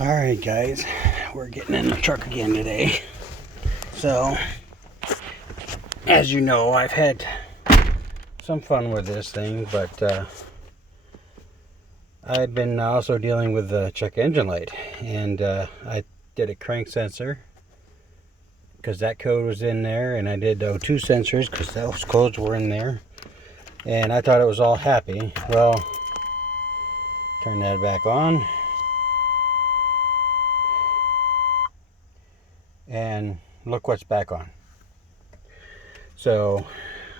Alright guys, we're getting in the truck again today. So, as you know, I've had some fun with this thing, but I've been also dealing with the check engine light, and I did a crank sensor because that code was in there, and I did O2 sensors because those codes were in there, and I thought it was all happy. Well, turn that back on. And look what's back on. So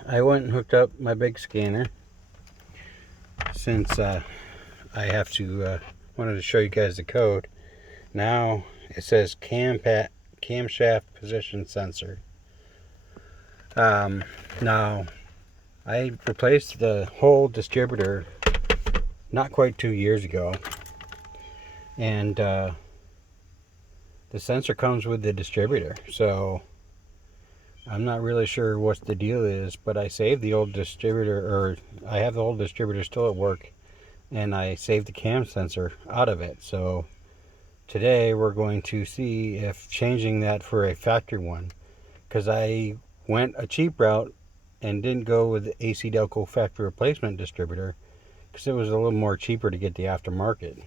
I went and hooked up my big scanner since I have to wanted to show you guys the code. Now it says camshaft position sensor. Now I replaced the whole distributor not quite 2 years ago, and the sensor comes with the distributor, so I'm not really sure what the deal is, but I saved the old distributor, or I have the old distributor still at work, and I saved the cam sensor out of it. So today we're going to see if changing that for a factory one, because I went a cheap route and didn't go with the AC Delco factory replacement distributor because it was a little more cheaper to get the aftermarket.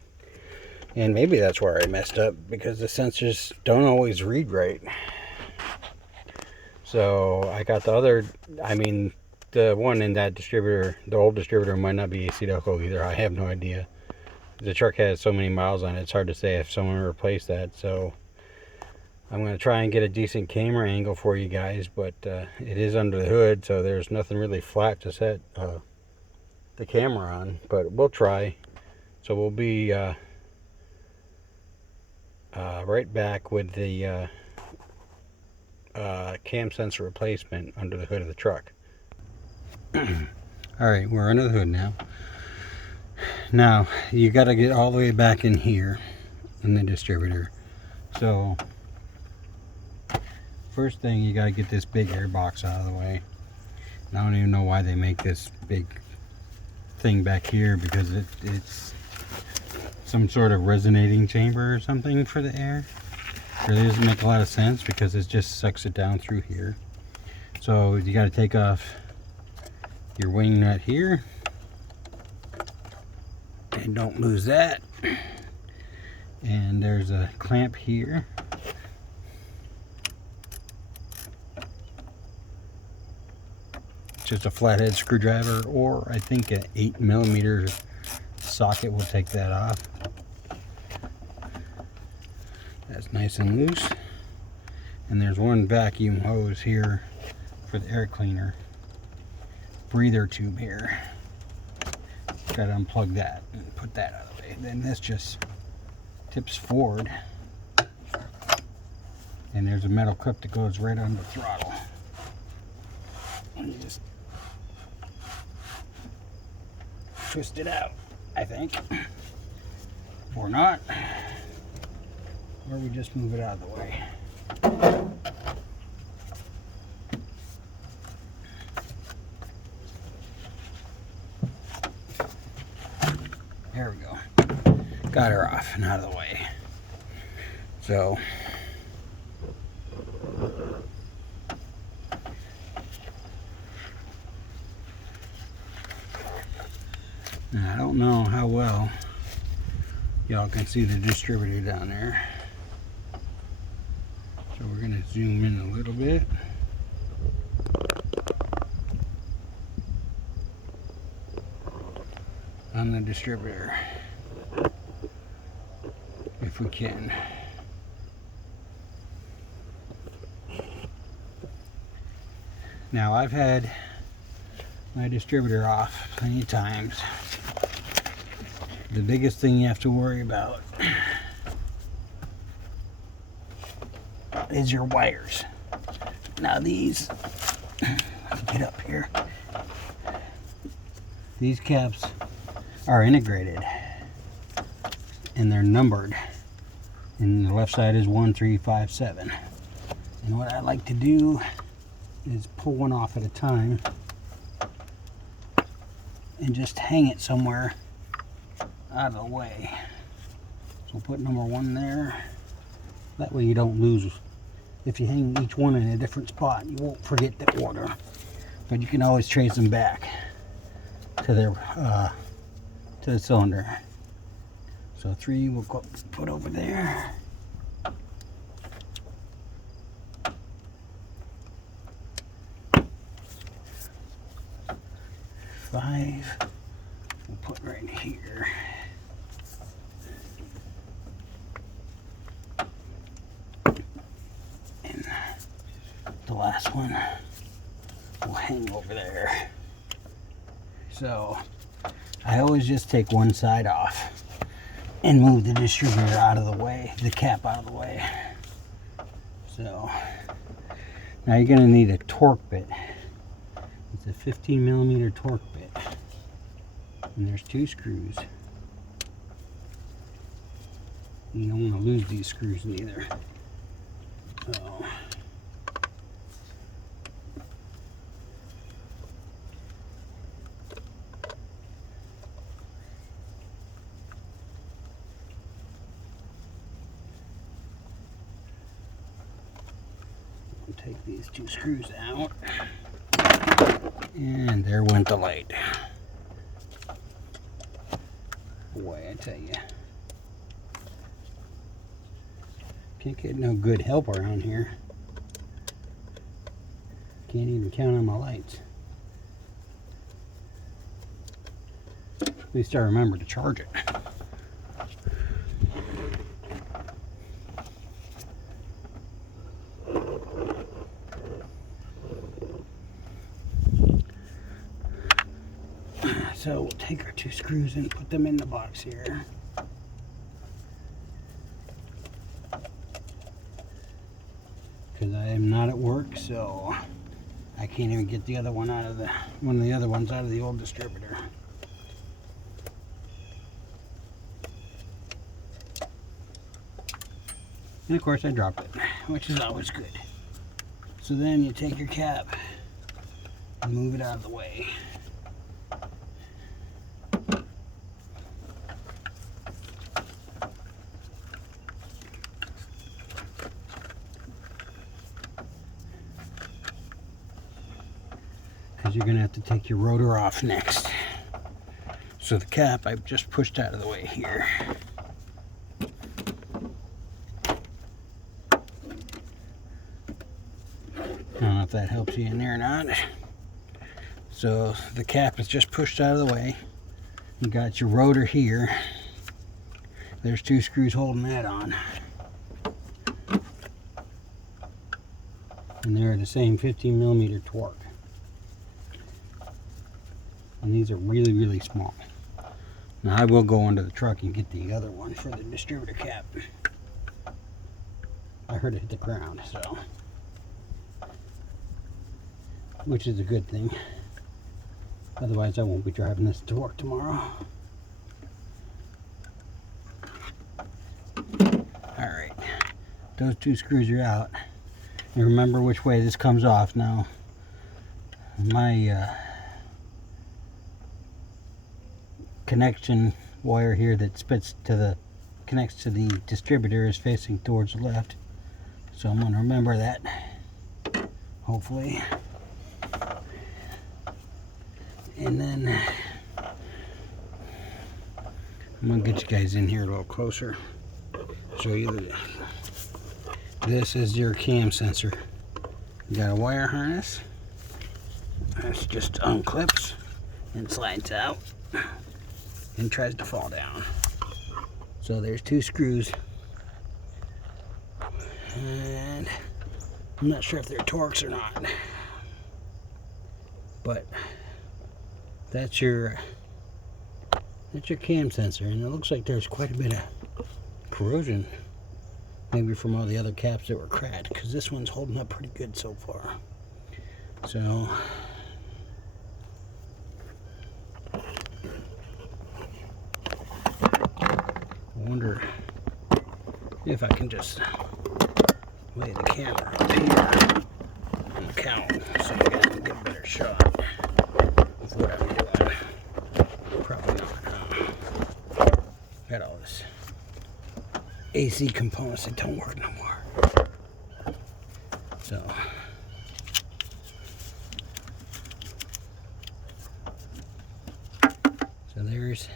And maybe that's where I messed up, because the sensors don't always read right. So I got the other, the one in that distributor, the old distributor, might not be AC Delco either. I have no idea. The truck has so many miles on it, it's hard to say if someone replaced that. So I'm going to try and get a decent camera angle for you guys, but it is under the hood, so there's nothing really flat to set the camera on, but we'll try. So we'll be right back with the cam sensor replacement under the hood of the truck. Alright, we're under the hood now. Now, you got to get all the way back in here in the distributor. So, first thing, you got to get this big air box out of the way. And I don't even know why they make this big thing back here, because it's some sort of resonating chamber or something for the air. It really doesn't make a lot of sense because it just sucks it down through here. So you got to take off your wing nut here, and don't lose that. And there's a clamp here. Just a flathead screwdriver, or I think an 8mm socket will take that off. That's nice and loose. And there's one vacuum hose here for the air cleaner. Breather tube here. Got to unplug that and put that out of the way. Then this just tips forward. And there's a metal clip that goes right on the throttle. And you just twist it out, I think. Or not. Or we just move it out of the way. There we go. Got her off and out of the way. So now, I don't know how well y'all can see the distributor down there. So we're going to zoom in a little bit. On the distributor, if we can. Now, I've had my distributor off plenty of times. The biggest thing you have to worry about is your wires. Now these, get up here, these caps are integrated and they're numbered, and the left side is 1, 3, 5, 7. And what I like to do is pull one off at a time and just hang it somewhere out of the way. we'll put number 1 there. That way you don't lose. If you hang each one in a different spot, you won't forget the order. But you can always trace them back to their to the cylinder. So 3 we'll put over there. 5 we'll put right here. And the last one will hang over there. So I always just take one side off and move the distributor out of the way, the cap out of the way. So now you're going to need a torque bit. It's a 15 millimeter torque bit. And there's 2 screws. You don't want to lose these screws neither. So I'll take these 2 screws out. And there went the light. Boy, I tell you. Can't get no good help around here. Can't even count on my lights. At least I remember to charge it. So we'll take our 2 screws and put them in the box here. Because I am not at work, so I can't even get the other one out of one of the other ones out of the old distributor. And of course I dropped it, which is always good. So then you take your cap and move it out of the way. Because you're going to have to take your rotor off next. So the cap I've just pushed out of the way here. I don't know if that helps you in there or not. So the cap is just pushed out of the way. You got your rotor here. There's 2 screws holding that on. And they're the same 15 millimeter torque. And these are really, really small. Now I will go under the truck and get the other one for the distributor cap. I heard it hit the ground, so. Which is a good thing. Otherwise I won't be driving this to work tomorrow. Alright. Those 2 screws are out. And remember which way this comes off now. My connection wire here that connects to the distributor is facing towards the left, so I'm going to remember that, hopefully. And then I'm going to get you guys in here a little closer, show you this is your cam sensor. You got a wire harness that's just unclips and slides out and tries to fall down. So there's 2 screws, and I'm not sure if they're Torx or not, but that's your cam sensor, and it looks like there's quite a bit of corrosion, maybe from all the other caps that were cracked, because this one's holding up pretty good so far. So I wonder if I can just lay the camera up here on the counter so you guys can get a better shot of what I'm doing. Probably not. Got all this AC components that don't work no more. So there's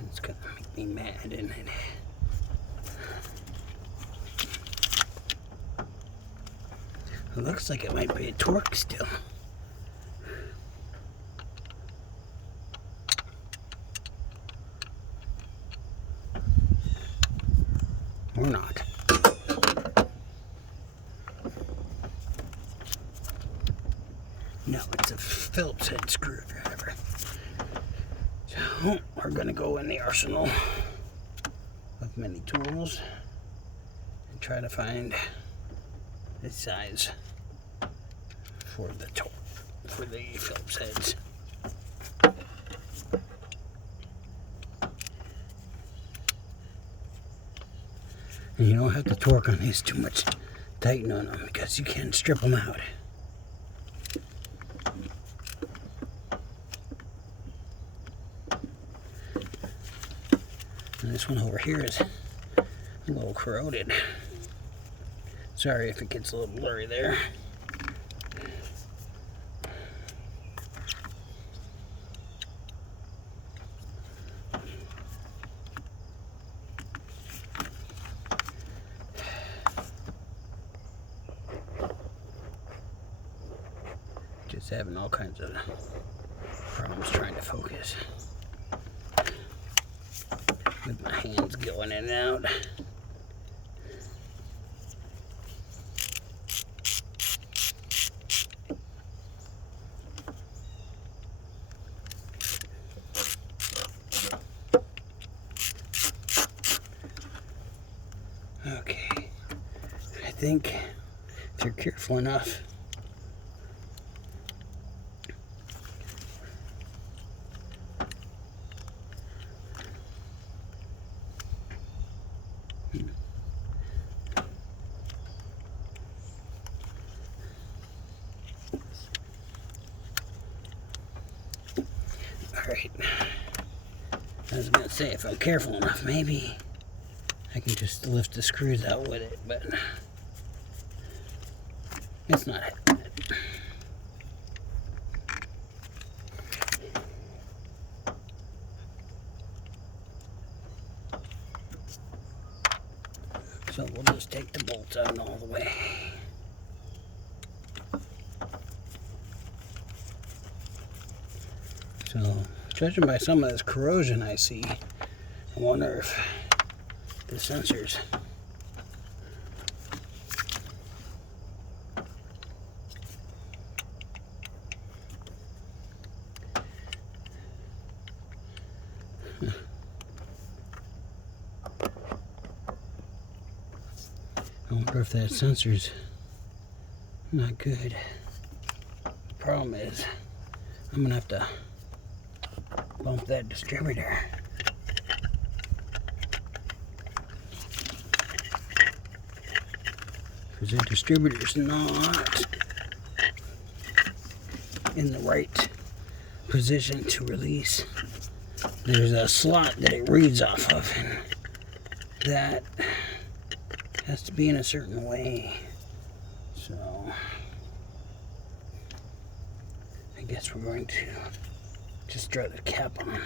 it's gonna make me mad, isn't it? It looks like it might be a torque still. Or not. No, it's a Phillips head screwdriver. So we're gonna go in the arsenal of many tools and try to find the size for the Phillips heads. And you don't have to torque on these too much, tighten on them, because you can strip them out. And this one over here is a little corroded. Sorry if it gets a little blurry there. Just having all kinds of problems trying to focus with my hands going in and out. Okay, I think if you're careful enough, Alright, I was going to say, if I'm careful enough, maybe I can just lift the screws out with it, but it's not happening. So we'll just take the bolts out all the way. So, judging by some of this corrosion I see, I wonder if the sensors I wonder if that sensor's not good. The problem is I'm gonna have to bump that distributor. Because the distributor's not in the right position to release. There's a slot that it reads off of, and that has to be in a certain way. So I guess we're going to just throw the cap on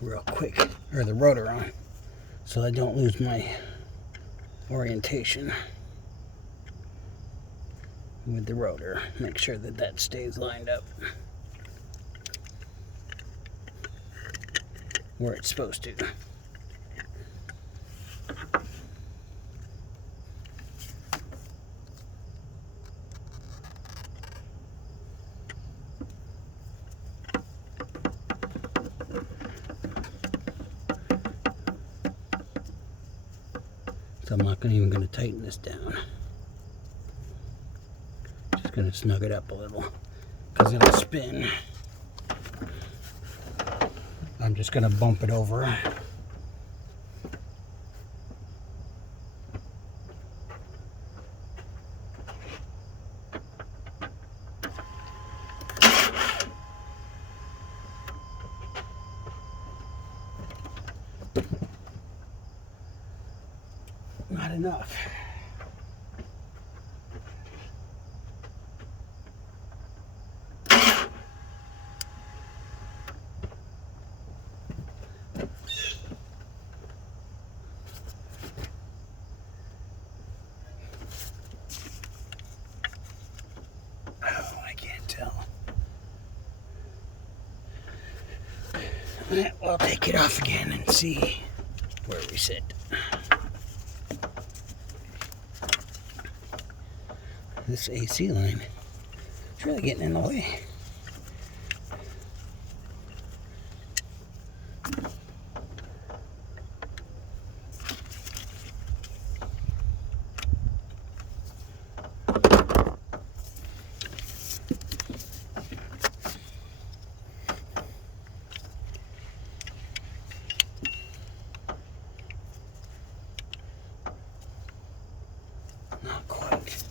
real quick, or the rotor on, so I don't lose my orientation with the rotor. Make sure that that stays lined up where it's supposed to. So I'm not even going to tighten this down. Just going to snug it up a little because it'll spin. I'm just going to bump it over. enough. Oh, I can't tell. I'll take it off again and see where we sit. This AC line is really getting in the way. Not quite.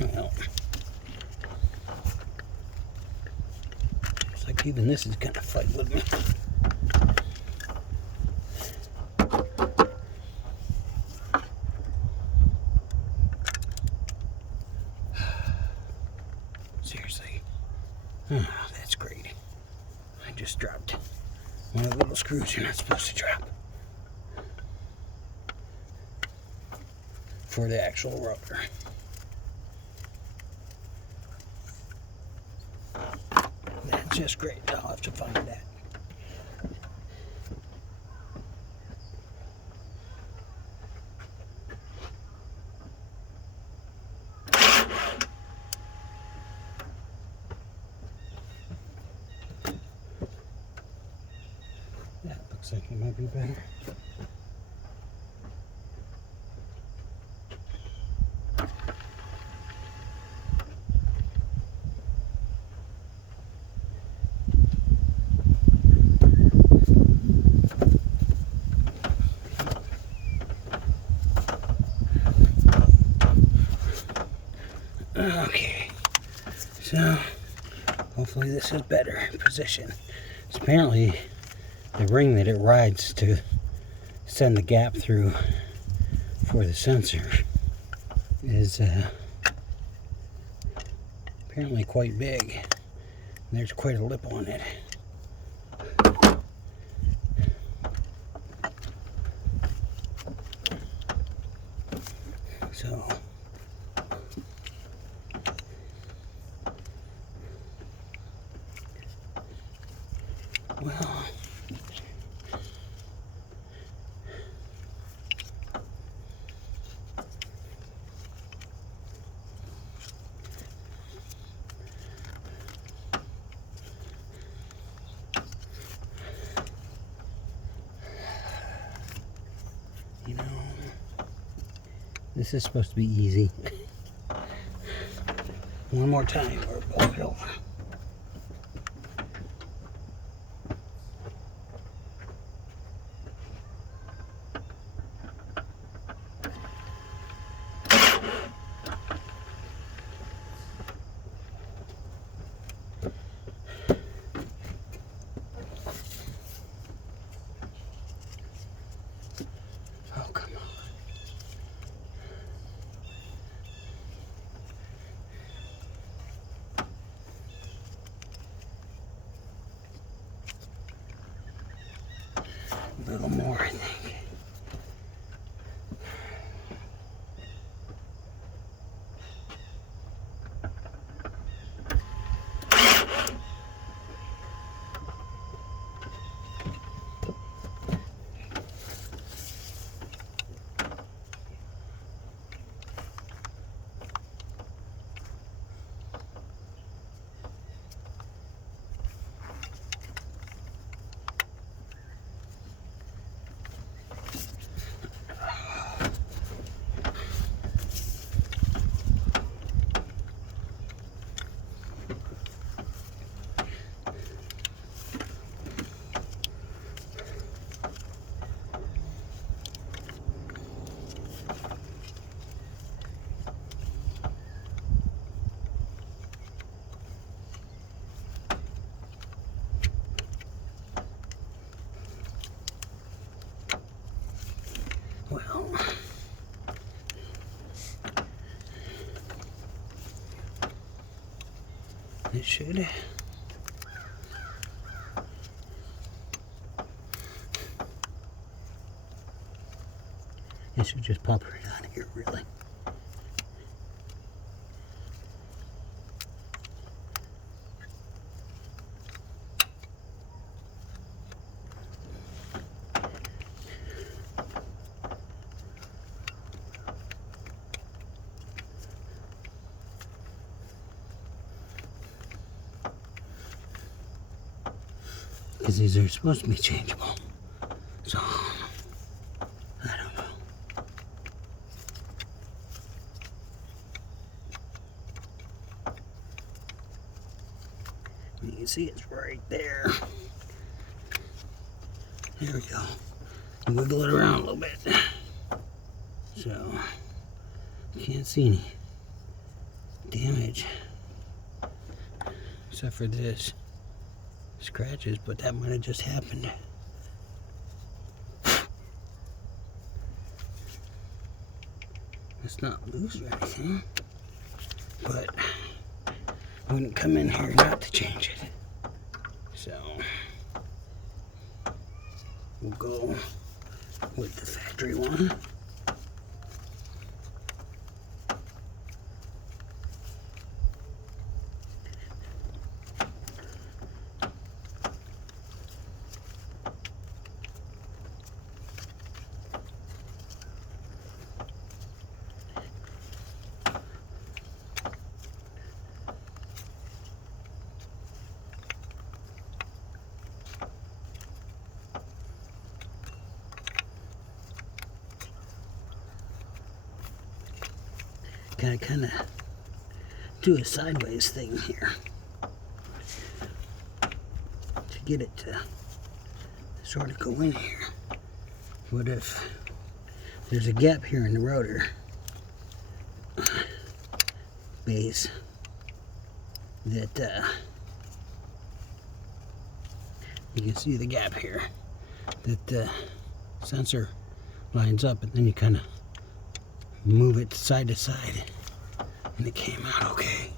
Well, looks like even this is gonna fight with me. Seriously. Oh, that's great. I just dropped one of the little screws you're not supposed to drop for the actual rotor. That's just great. I'll have to find that. That looks like it might be better. Okay, so hopefully this is better position. So apparently the ring that it rides to send the gap through for the sensor is apparently quite big. There's quite a lip on it. So well, you know, this is supposed to be easy. One more time or blow it over. Oh, come on. A little more, I think. Well, it should. It should just pop right out of here, really. Because these are supposed to be changeable. So, I don't know. You can see it's right there. There we go. Wiggle it around a little bit. So, you can't see any damage. Except for this. Scratches, but that might have just happened. It's not loose or anything, but I wouldn't come in here not to change it. So we'll go with the factory one. Gotta kind of do a sideways thing here to get it to sort of go in here. What if there's a gap here in the rotor base that you can see the gap here that the sensor lines up, and then you kind of move it side to side and it came out okay.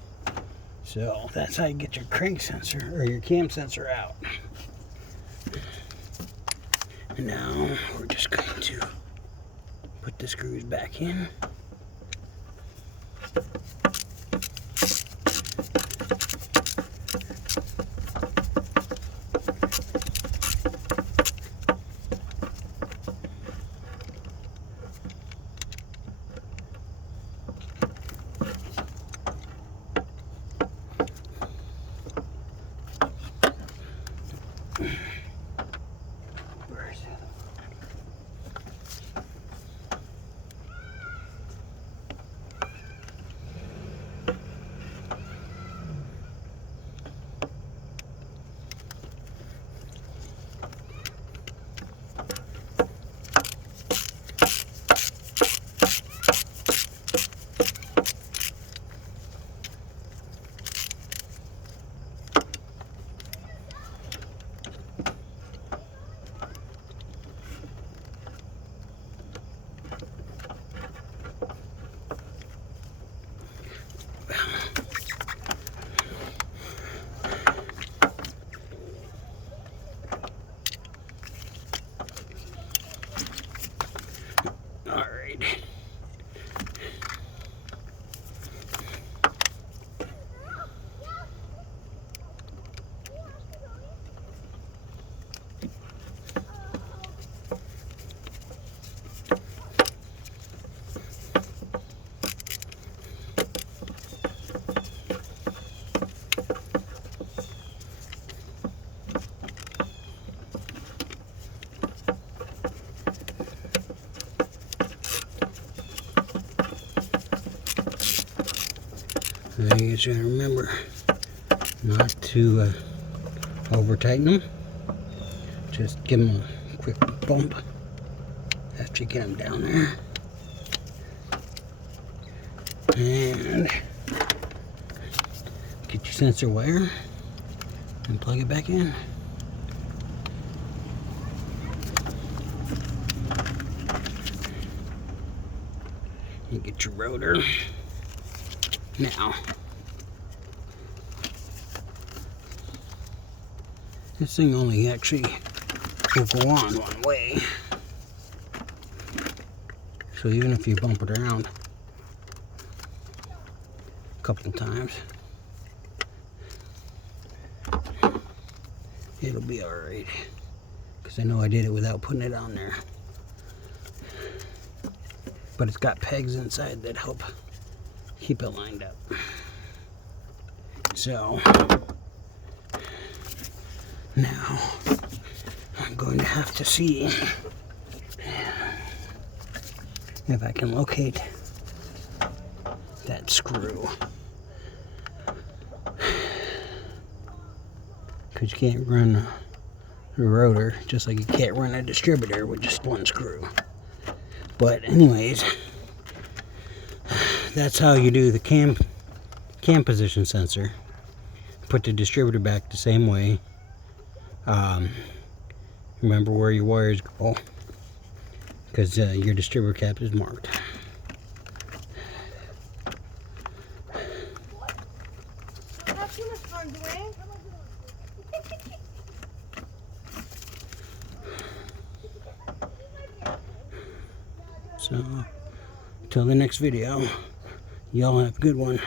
So that's how you get your crank sensor or your cam sensor out. And now we're just going to put the screws back in. You just gotta remember not to over tighten them. Just give them a quick bump after you get them down there. And get your sensor wire and plug it back in. You get your rotor. Now, this thing only actually will go on one way. So even if you bump it around a couple times, it'll be alright. Because I know I did it without putting it on there. But it's got pegs inside that help keep it lined up. So now I'm going to have to see if I can locate that screw. Because you can't run a rotor just like you can't run a distributor with just one screw. But anyways, that's how you do the cam position sensor. Put the distributor back the same way. Remember where your wires go, because your distributor cap is marked. Have too much fun, Dwayne. So, till the next video, y'all have a good one.